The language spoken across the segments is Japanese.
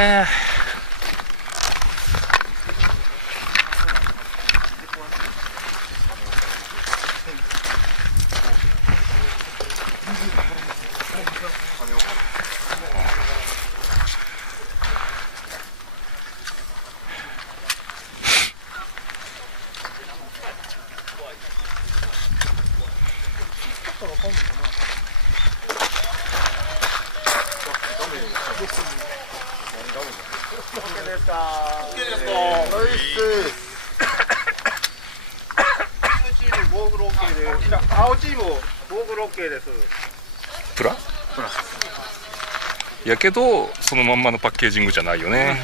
え青チームゴーグル OK です。プラやけどそのまんまのパッケージングじゃないよね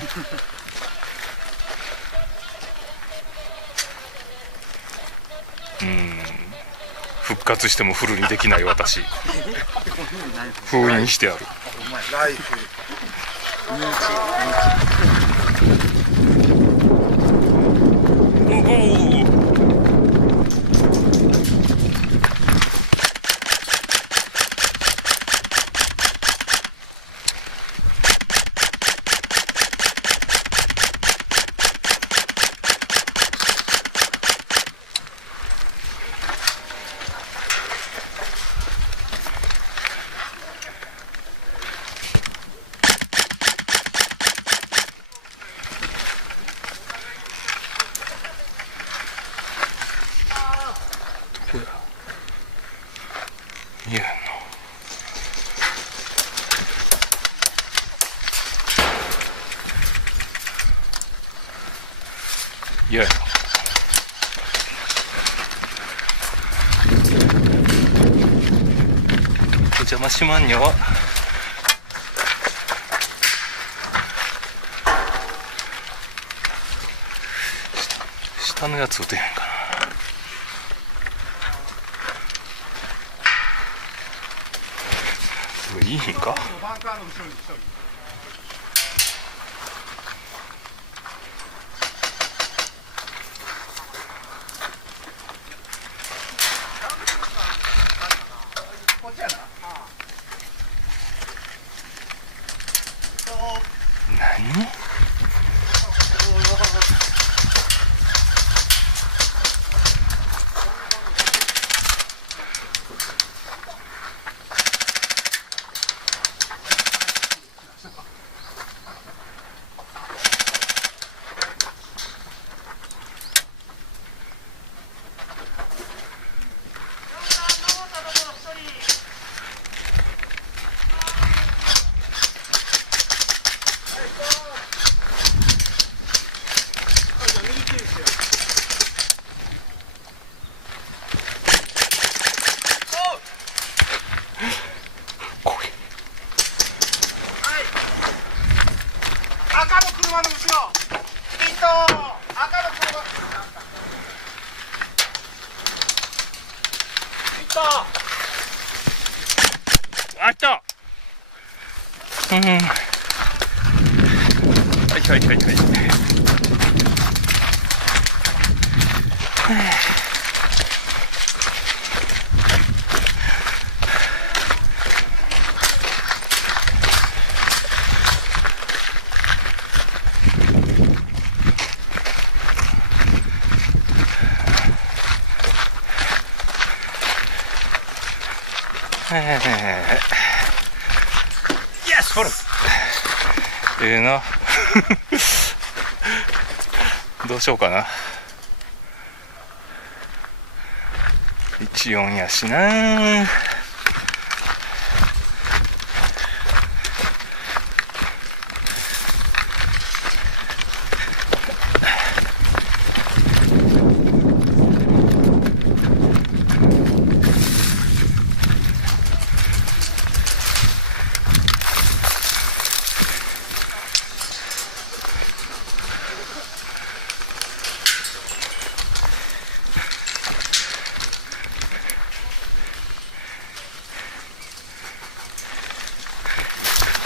復活してもフルにできない私封印してある。ライフいやいやお邪魔しまんにゃは下のやつ打てへんかな。いいんか。バンカーの後ろに1人。こっちやな。何？車の後ろピント赤の車ピントあった。はいはいはいはいイエス。ほらなどうしようかな。14やしな。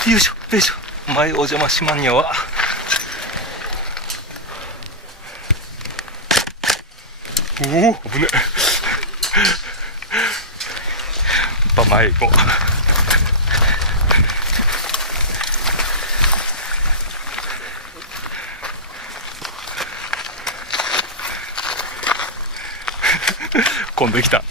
よいしょよいしょ。前お邪魔しまんにゃわ。おお危ねえ。やっぱ前行こう。今度来た。と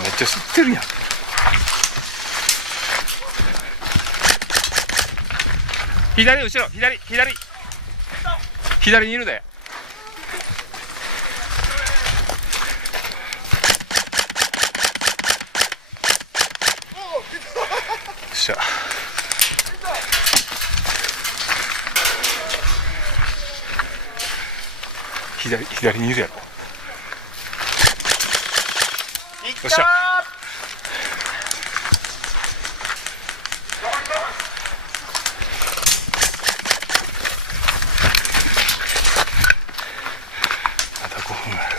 めっちゃ吸ってるやん。左後ろ、左にいるで。よっしゃ。左にいるやろ。よっしゃ。まだ5分ある。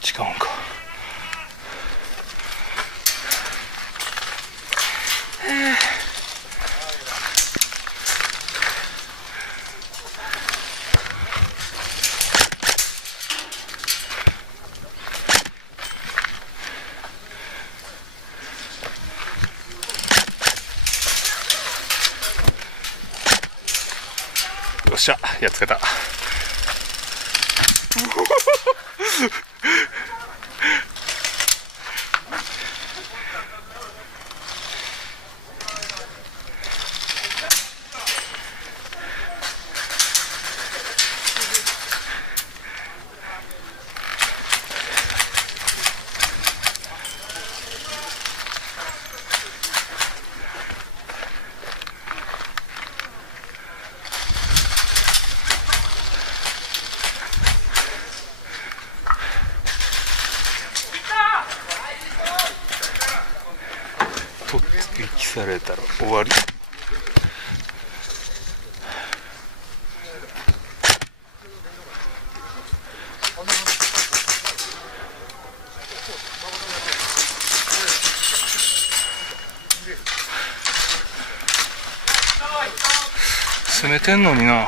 違うんか。よっしゃ、やっつけた。突撃されたら終わり。攻めてんのにな。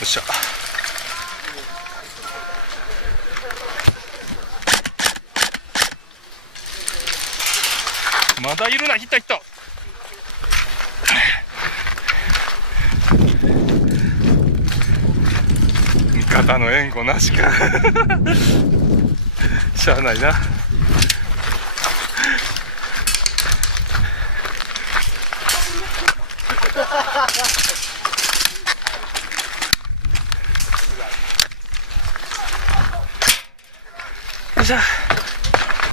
よっしゃ。まだいるな、ヒット。味方の援護なしか。しゃあないな。よっしゃ。